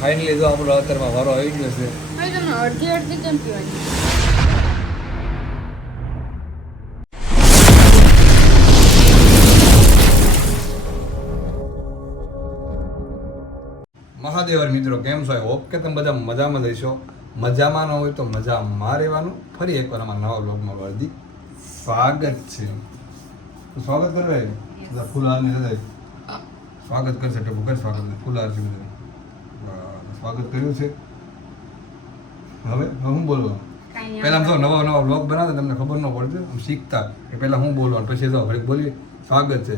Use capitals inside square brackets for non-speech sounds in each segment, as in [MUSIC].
Finally જો આપણો અત્યારમાં વારો આવી ગયો છે હવે અડધી અડધી કેમ પીવાની મહાદેવર મિત્રો, કેમ છો? હોપ કે તમે બધા મજામાં રહીશો મજામાં ન હોય તો મજામાં રહેવાનું. ફરી એકવાર અમારા નવા બ્લોગમાં વર્દી સ્વાગત છે. સ્વાગત કરવા ફૂલ હારની હૃદય સ્વાગત કરશે એટલે કર સ્વાગત બધા સ્વાગત કર્યું છે. હવે હું બોલવાનું પહેલાં તો જો નવા નવા બ્લોગ બનાવતા તમને ખબર ન પડતી આમ શીખતા. કે પહેલાં હું બોલવાનું પછી તો હવે બોલી સ્વાગત છે.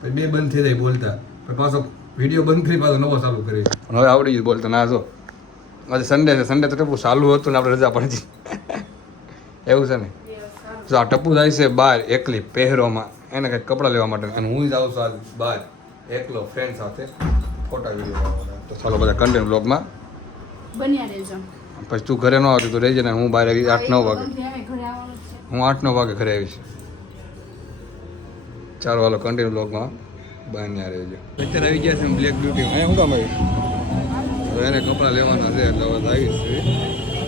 પછી બે બંધ થઈ જાય બોલતા. પછી પાછો વીડિયો બંધ કરી પાછો નવો ચાલુ કરી પણ હવે આવડી ગયું બોલતા. ના જો. આજે સન્ડે છે. સન્ડે તો ટપુ ચાલુ હતું ને આપણે રજા પડી એવું છે ને? જો આ ટપુ જાય છે બહાર એકલી પહેરોમાં. એને કંઈક કપડાં લેવા માટે. અને હું જ આવું છું આજ બહાર. એકલો ફ્રેન્ડ સાથે ફોટા વીડિયો તો ચાલો બધા કન્ટેન્ટ બ્લોગમાં બન્યા રહેજો. પછી તું ઘરે ન આવતી તો રહેજે ને હું બહાર આવી આઠ નવ વાગે. હું આઠ નવ વાગે ઘરે આવીશ. ચાલો હાલો કન્ટિન્યુ બ્લોગમાં બન્યા રહેજો. અત્યારે આવી ગયા છે બ્લેક બ્યુટી હે શું કામ આવી? હવે એને કપડાં લેવાના છે એટલે હવે આવીશ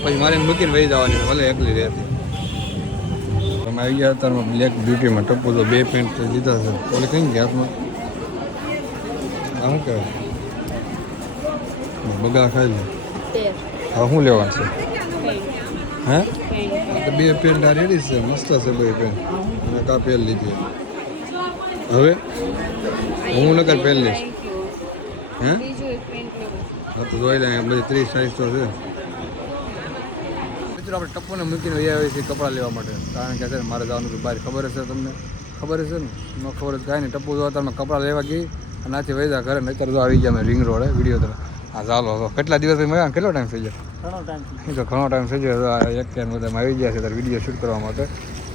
પછી મારે મૂકીને વહી જવાની છે, ભલે એકલી રહેતી. તમે આવી ગયા અત્યારમાં બ્લેક બ્યુટીમાં ટપ્પુ તો બે પેન્ટ લીધા છે. ઓલે કઈ ગયા શું કહેવાય બગા ખાઈ લે. હા શું લેવાનું છે? હે? તો બે પેન્ટ આ રેડી છે મસ્ત છે બે પેન્ટ મેં કા પેન લીધી. હવે? હું નકર પેન લઈશ. હે? હા તો જોઈ લે બધી ત્રીસ સાઈઝ તો છે. મિત્રો આપણે ટપ્પુને મૂકીને વહી આવે છે કપડાં લેવા માટે. કારણ કે અત્યારે મારે જવાનું છે બહાર. ખબર હશે તમને? ખબર હશે ને? ન ખબર જ કાંઈ નહીં. ટપ્પુ જોવા અત્યારે કપડાં લેવા ગઈ. અને નાથી વહી જા ઘરે ને તો આવી ગયા મેં રિંગ રોડે વીડિયો તો હા ચાલો હવે કેટલા દિવસ મળ્યા કેટલો ટાઈમ થઈ ગયો? ઘણો તો ઘણો ટાઈમ થઈ ગયો એક કેન બધા આવી ગયા છે ત્યારે વીડિયો શૂટ કરવા માટે.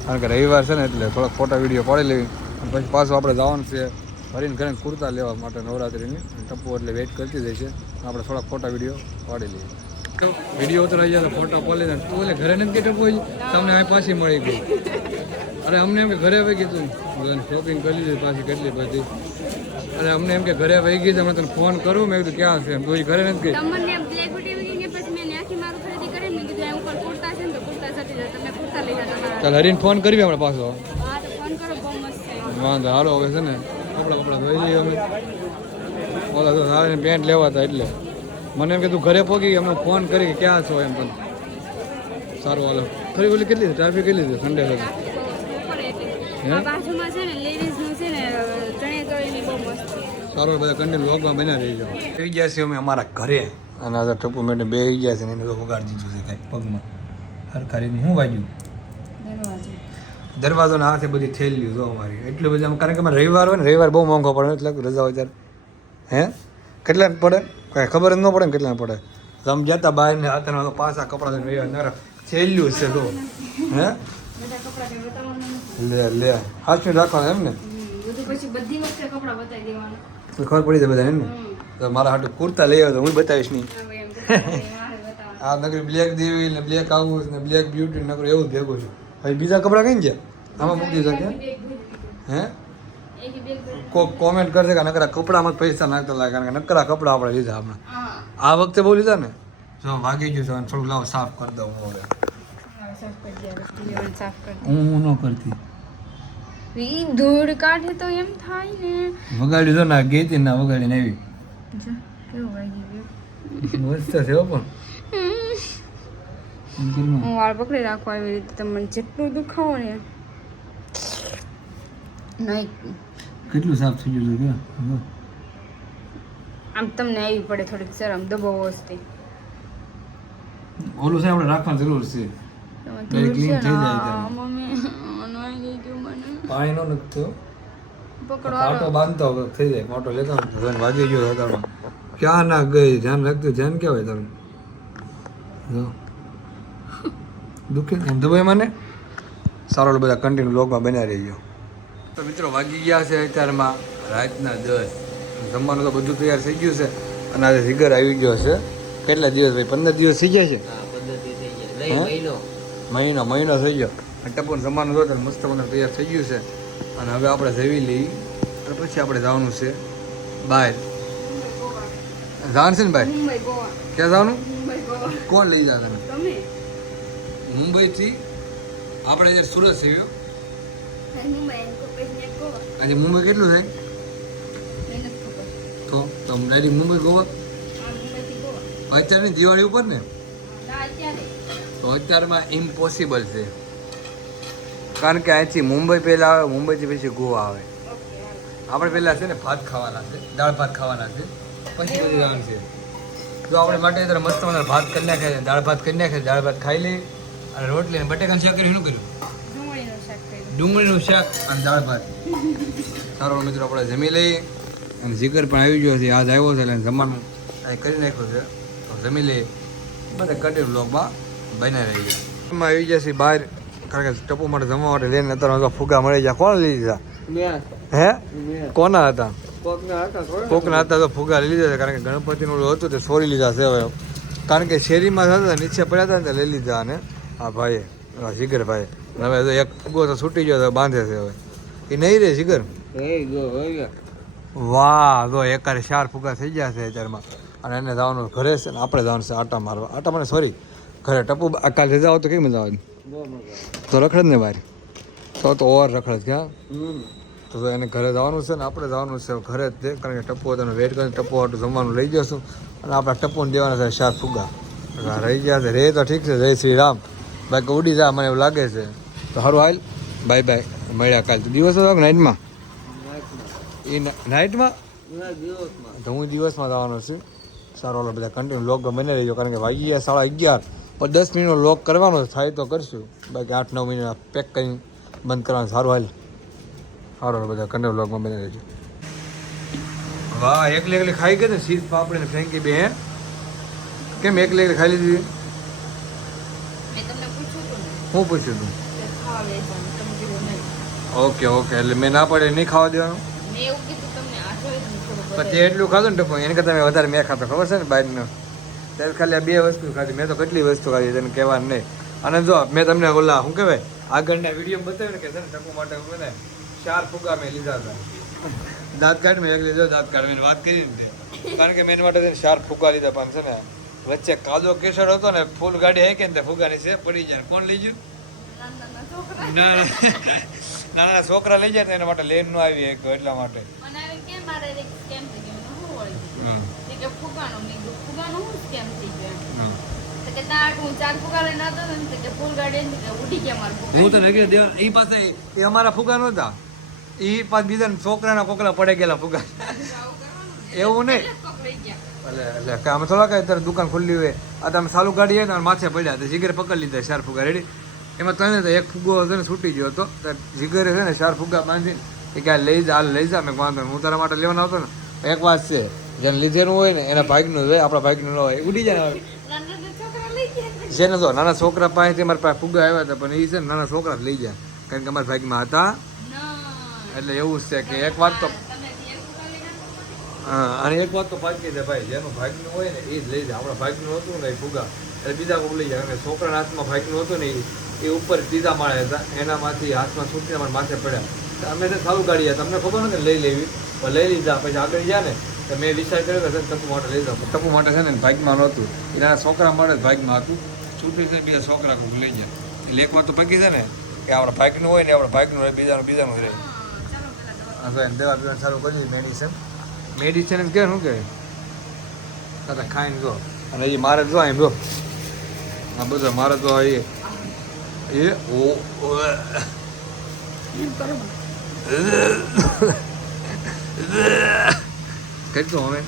કારણ કે રવિવાર છે ને એટલે થોડાક ફોટા વીડિયો પાડી લેવી. અને પછી પાછું આપણે જવાનું છે ફરીને ઘરે કુર્તા લેવા માટે નવરાત્રિની. અને ટપ્પુ એટલે વેઇટ કરતી જાય છે આપણે થોડાક ફોટા વીડિયો પાડી લઈએ. વીડિયો ઉતરાઈ ગયા તો ફોટા પાડી દે તું એટલે ઘરે નથી કે ટપ્પુ? તમને અહીં પાછી મળી ગઈ. અરે અમને એમ કે ઘરે આવી ગયું તું. શોપિંગ કરી લીધી પાછી કેટલી બધી. અરે અમને એમ કે ઘરે વહી ગઈ છે હમણાં તને ફોન કરું. મેં કીધું ક્યાં છે? એમ કોઈ ઘરે નથી ગઈ. ચાલ હરીને ફોન કરવી આપણે પાછો. હા વાંધો હાલો હવે છે ને કપડાં કપડાં ધોઈ લઈએ અમે. ઓલા તો સારા પેન્ટ લેવા હતા એટલે. મને એમ કે તું ઘરે પહોંચી અમે ફોન કરી કે ક્યાં છો એમ પણ. સારું હાલો. ખરી ઓલી કેટલી છે? ટ્રાફિક કેટલી છે? સંડે સુધી ઉપર એટલે હે? આ બાજુમાં છે ને લેડીઝનું છે ને ચણિયા ચોળીની બહુ મસ્ત છે સારું બધા કન્ટિન્યુ લોગમાં બન્યા રહી જાઓ થઈ ગયા છે અમે અમારા ઘરે. અને આ ટપુ મેટે બે ગયા છે ને એને તો વગાડ દીધું છે કાંઈક પગમાં. હરખારીનું શું વાગ્યું? દરવાજો. ના હાથે બધી થેલ્યું જો અમારી. એટલું બધું કારણ કે અમે રવિવાર હોય ને રવિવાર બહુ મોંઘો પડે એટલે રજા હોય ત્યારે. હે? કેટલા પડે? કાંઈ ખબર જ ન પડે ને કેટલા પડે. તો આમ જતા બહાર ને હાથના તો પાછા કપડા લઈને રવિવાર થેલ્યું છે તો હે? કંઈ લે લે. હાથ રાખવાના એમ ને? હમ, પછી બધી વખતે કપડાં બતાવી દેવાના. ખબર પડી જાય બધા એમ ને? તો મારા હાટું કુર્તા લઈ આવ્યો તો હું બતાવીશ નહીં. આ નગરી બ્લેક દેવી ને બ્લેક આવું ને બ્લેક બ્યુટી નગર એવું જ ભેગું છું. હવે બીજા કપડાં કઈ ગયા? આમાં મૂકી દીધા કે? બેગ ભરી દીધું. હે? કોક કોમેન્ટ કરશે કે નકરા કપડામાં જ પૈસા નાખતા લાગે કારણ કે નકરા કપડા આપણે લીધા હમણાં. આ વખતે બહુ લીધા ને? જો વાગી ગયું છે થોડું થોડુંક લાવો સાફ કરી દઉં હું હવે હું હું ન કરતી. ઈ ધૂળ કાઢે તો એમ થાય ને. વગાડી જો ના ગઈ હતી ના વગાડીને આવી. જો કેવું વાગી ગયું? મસ્ત છે હો પણ. હું વાળ પકડી રાખો આવી રીતે તમને જેટલું દુખાવો ને નહીં. કેટલું સાફ થઈ ગયું છે કે? આમ તમને આવી પડે થોડીક શરમ દબાવો હસ્તી ઓલું છે આપણે રાખવાની જરૂર છે. છે થઈ જાય મમ્મી. ગયું નથી થયો પાટો બાંધતો થઈ જાય મોટો લેતો હોય વાગી ગયો હતામાં ક્યાં ના ગઈ? ધ્યાન રાખતું ધ્યાન કહેવાય તારું? જો. દુખે? દબાઈ મને? સારો એટલે બધા કન્ટિન્યુ બ્લોગમાં બન્યા રહી ગયો તો મિત્રો વાગી ગયા છે અત્યારમાં રાતના દસ. જમવાનું તો બધું તૈયાર થઈ ગયું છે. અને આજે ફિગર આવી ગયો છે. કેટલા દિવસ ભાઈ? પંદર દિવસ થઈ ગયા છે? હે? મહિનો મહિનો થઈ ગયો. અને ટપુને જમવાનું જો ત્યારે મસ્ત મને તૈયાર થઈ ગયું છે. અને હવે આપણે જવી લઈ અને પછી આપણે જવાનું છે બહાર. જવાનું છે ને ભાઈ ક્યાં જવાનું? કોણ લઈ જાય તમે? મુંબઈથી આપણે જે સુરત ગોવા. આજે મુંબઈ કેટલું થાય? તો તો ડાયરી મુંબઈ ગોવા? અત્યારની દિવાળી ઉપર ને? તો અત્યારમાં ઇમ્પોસિબલ છે. કારણ કે અહીંથી મુંબઈ પહેલાં આવે મુંબઈથી પછી ગોવા આવે. આપણે પહેલાં છે ને ભાત ખાવાના છે દાળ ભાત ખાવાના છે પછી બધું જવાનું છે. જો આપણે માટે ત્યારે મસ્ત મને ભાત કરી નાખ્યા દાળ ભાત કરી નાખ્યા દાળ ભાત ખાઈ લઈ અને રોટલી અને બટેકાનું શાક કર્યું શું કર્યું? ડુંગળીનું શાક અને દાળ ભાત. સારો મિત્રો આપણે જમી લઈએ અને જીગર પણ આવી ગયો છે યાદ આવ્યો છે એટલે જમવાનું અહીં કરી નાખ્યું છે. તો જમી લઈએ. બધા કન્ટિન્યુ બ્લોગમાં બનાવી રહી ગયા એમાં આવી જશે બહાર કારણ કે ટપુ માટે જમવા માટે લઈને અત્યારે ફુગા મળી ગયા. કોણ લઈ લીધા? હે? કોના હતા? કોકના હતા તો ફુગા લઈ લીધા કારણ કે ગણપતિનું હતું તે છોડી લીધા છે હવે. કારણ કે શેરીમાં હતા નીચે પડ્યા હતા ને તે લઈ લીધા અને આ ભાઈએ જીગર ભાઈ હવે તો એક ફુગો તો છૂટી ગયો તો બાંધે છે હવે. એ નહીં રે જીગર? વાહ જો એકારે ચાર ફુગા થઈ ગયા છે અત્યારમાં. અને એને જવાનું ઘરે છે ને આપણે જવાનું છે આટા મારવા. આટા મને સોરી ઘરે ટપુ કાલે રજા હોય તો કેમ મજા આવે તો રખડ ને બારી. તો તો ઓવર રખડ ક્યાં તો એને ઘરે જવાનું છે ને આપણે જવાનું છે ઘરે જ તે કારણ કે ટપ્પો તને વેટ કરીને ટપ્પો આટલું જમવાનું લઈ જશું અને આપણે ટપ્પોને દેવાના છે શાર ફુગા રહી ગયા છે. રે તો ઠીક છે. જય શ્રી રામ. બાકી ઉડી જા મને એવું લાગે છે. તો સારું હાલ. Bye bye. મળ્યા કાલ. તો દિવસ હતો નાઇટમાં એ નાઇટમાં તો હું દિવસમાં જવાનો છું. સારો ઓલો બધા કન્ટિન્યુ લોક રહી રહીજો કારણ કે વાગી ગયા સાડા અગિયાર. પણ દસ મિનિટનો લોક કરવાનો થાય તો કરશું. બાકી આઠ નવ મહિના પેક કરીને બંધ કરવાનું સારું હાલ. સારું બધા કન્ટિન્યુ લોગમાં બની રહેજો. વાહ એકલી એકલી ખાઈ ગઈ ને શીર પાપડી ને ફેંકી બે કેમ એકલી એકલી ખાઈ લીધી? હું પૂછ્યું તું ઓકે ઓકે એટલે મેં ના પડે નહીં ખાવા દેવાનું? તે એટલું ખાધું ને એને કરતાં મેં વધારે મેં ખાતો ખબર છે ને બહારનું ત્યારે ખાલી આ બે વસ્તુ ખાધી. મેં તો કેટલી વસ્તુ ખાધી તને કહેવાનું નહીં. અને જો મેં તમને ઓલા શું કહેવાય આગળના વીડિયો બતાવ્યો ને કે છે ને ટકુ માટે હું ને ચાર ફુગા મેં લીધા હતા. દાંત કાઢ મેં એક લીધો દાંત કાઢ. મેં વાત કરી ને કારણ કે મેં માટે ચાર ફુગા લીધા પણ છે ને વચ્ચે કાદો કેસર હતો ને ફૂલ ગાડી હે કે ને તે ફુગાની છે પડી જાય. કોણ લઈ ગયું? ના નાના છોકરા લઈ જાય ને એના માટે લેન નો આવી એક એટલા માટે મને આવી કેમ મારે એક સ્કેમ થઈ ગયો મેં શું વળી હા તે કે ફુગાનો મેં કીધું સ્કેમ થઈ ગયો એમ. હા. તો કે ત્યાં હું ચાર ફુગા લઈને આવતો હતો ને તો કે ફૂલ ગાડી ઉડી ગયા મારા હું તો નગર દેવા એ પાસે એ અમારા ફુગા નહોતા. એ પાછ બીજા છોકરાના કોકલા પડે ગયેલા ફુગા. એવું નહીં. એટલે એટલે અમે થોડા કાંઈ અત્યારે દુકાન ખુલ્લી હોય. આ તમે ચાલુ ગાડી ને માથે પડ્યા તો જીગરે પકડી લીધા ચાર ફુગા. રેડી એમાં તને તો એક ફુગો હતો ને છૂટી ગયો હતો. જીગરે છે ને ચાર ફુગા બાંધીને એ ક્યાં લઈ જા હાલ લઈ જા. મેં વાંધો. હું તારા માટે લેવાનો હતો ને. એક વાત છે જેને લીધેલું હોય ને, એના ભાગનું હોય, આપણા ભાગનું ન હોય, ઉડી જાય જેને તો નાના છોકરા પાસેથી મારા પાસે ફુગા આવ્યા હતા, પણ એ છે નાના છોકરા લઈ જાય કારણ કે અમારા ભાગમાં હતા. એટલે એવું જ છે કે એક વાત તો જે? હા, અને એક વાત તો પાકી છે ભાઈ, જેનું ભાગનું હોય ને એ જ લઈ જાય. આપણા ભાગનું હતું ને એ ફુગા એટલે બીજા કોઈ લઈ જાય અને છોકરાના હાથમાં ભાગનું હતું ને એ ઉપર ત્રીજા માળે હતા. એનામાંથી હાથમાં છૂટીને અમારા માથે પડ્યા. અમે તો ગાડી હતા તમને ખબર નથી લઈ લેવી. પણ લઈ લીધા. પછી આગળ ગયા ને મેં વિચાર કર્યો કે ટપુ માટે લઈ જાઓ. ટપુ માટે છે ને ભાગમાં નહોતું. એના છોકરા જ ભાગમાં હતું. છૂટી છે? બીજા છોકરા કોઈ લઈ જાય એટલે એક તો પગી છે ને કે આપણા ભાગનું હોય ને આપણા ભાગનું રહે બીજાનું બીજાનું રહે. હા, પેલા દવા પીવાનું ચાલુ કરી મેડિસિન મેડિસિન એમ કે શું કહે તારે ખાઈને જો. અને એ મારે જો એમ જો. આ બધા મારે તો એ. એ ઓ ઓ, એમ [LAUGHS] કરો ને. હવે.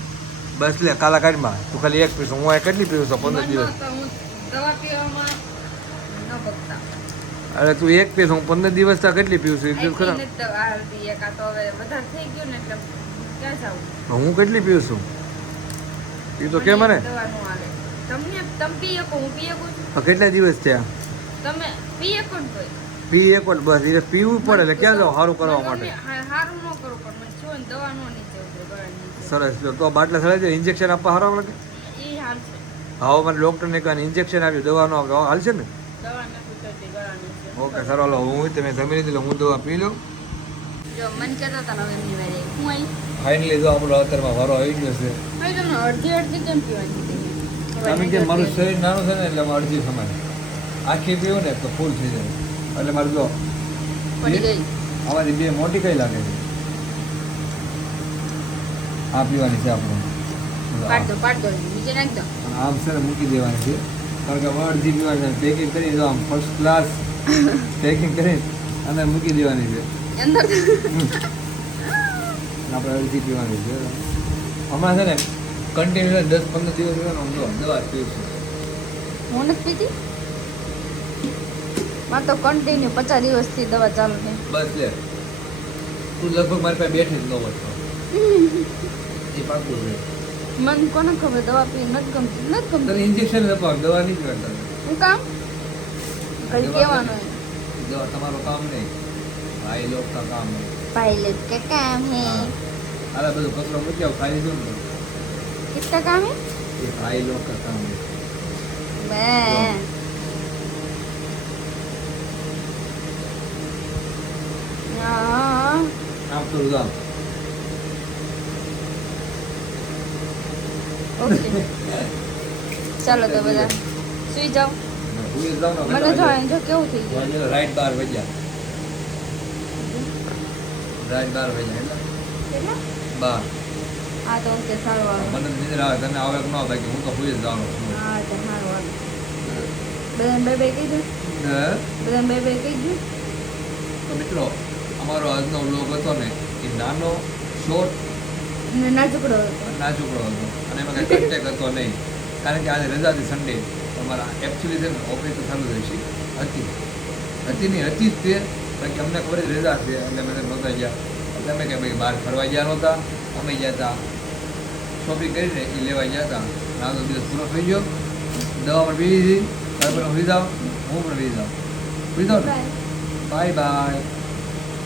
બસ લે કાલા કાઢમાં તું ખાલી એક પીસ હું આ કેટલી પીવું છું પંદર દિવસ. તો. અરે તું એક પીસ હું પંદર દિવસ ત્યાં કેટલી પીવું છું એકદમ ખરા. તો હું કેટલી પીવું છું એ તો કે મને કેટલા દિવસ થયા? તમે પી શકો ને તોય? પી એક વાર બસ એટલે પીવું પડે એટલે ક્યાં જાવ સારું કરવા માટે. સરસ તો બાટલા સળે છે ઇન્જેક્શન આપવા સારા લાગે હા મને ડૉક્ટરને કહે ઇન્જેક્શન આપ્યું દવાનો આપતો હાલ છે ને? ઓકે સારું હાલો હું તમે જમી લીધી હું દવા પી લઉં. ફાઇનલી જો આપણો અત્યારમાં વારો આવી ગયો છે. હવે અડધી અડધી કેમ પીવાની હતી કે મારું શરીર નાનું છે ને એટલે અડધી સમાય. આખી પીવું ને તો ફૂલ થઈ જાય. એટલે મારે જો. અમારી બે મોટી કઈ લાગે છે? આ પીવાની છે આપણે. પાડ દો પાડ દો નીચે નાખ દો. અને આમ છે ને મૂકી દેવાની છે. કારણ કે અડધી પીવાની છે. પેકિંગ કરી આમ ફર્સ્ટ ક્લાસ પેકિંગ કરી અને મૂકી દેવાની છે. આપણે અડધી પીવાની છે. હમણાં છે ને કન્ટિન્યુ દસ પંદર દિવસ દવા પીવું છું હું નથી પીતી? મારે તો કન્ટિન્યુ પચાસ દિવસથી દવા ચાલુ છે. બસ લે. તું લગભગ મારી પાસે બેઠી જ ન હોય [LAUGHS] એ પાકું છે. મને કોને ખબર દવા પી નથી ગમતી નથી ગમતી. તને ઇન્જેક્શન લપાવ દવા નહીં કરતા. હું કામ? કઈ કહેવાનું દવા તમારો કામ નહીં. ભાઈ લોક કા કામ નહીં ભાઈ લોક કે કામ હે. અરે બધું કચરો મૂકી આવ ખાઈ લીધું ને કામ હે? એ ભાઈ લોક કા કામ હે બસ. હા. બાર વજ્યા રાઈટ હા તો ઓકે સારું મને નિંદ્રા આવે તને આવે ન હું તો સુઈ જ સારું બધાને બાય બાય કહી દઉં બધાને બાય બાય કહી દઉં મિત્રો અમારો આજનો વ્લોગ હતો ને એ નાનો શોર્ટ નાજુકડો હતો. નાજુકડો હતો. અને એમાં કંઈ કન્ટેક હતો નહીં. કારણ કે આજે રજા હતી સન્ડે અમારા એકચ્યુઅલી છે ને ઓફિસ તો ચાલુ રહી છે. હતી. હતી નહીં હતી જ તે. કારણ કે અમને ખબર જ રજા છે. એટલે અમે નહોતા ગયા. તમે કે ભાઈ બહાર ફરવા ગયા નહોતા. અમે ગયા હતા શોપિંગ કરીને એ લેવા ગયા હતા નાનો દિવસ પૂરો થઈ ગયો. દવા પણ પીવી હતી. તમે પણ જાઓ હું પણ પી જાઉં પી ને બાય બાય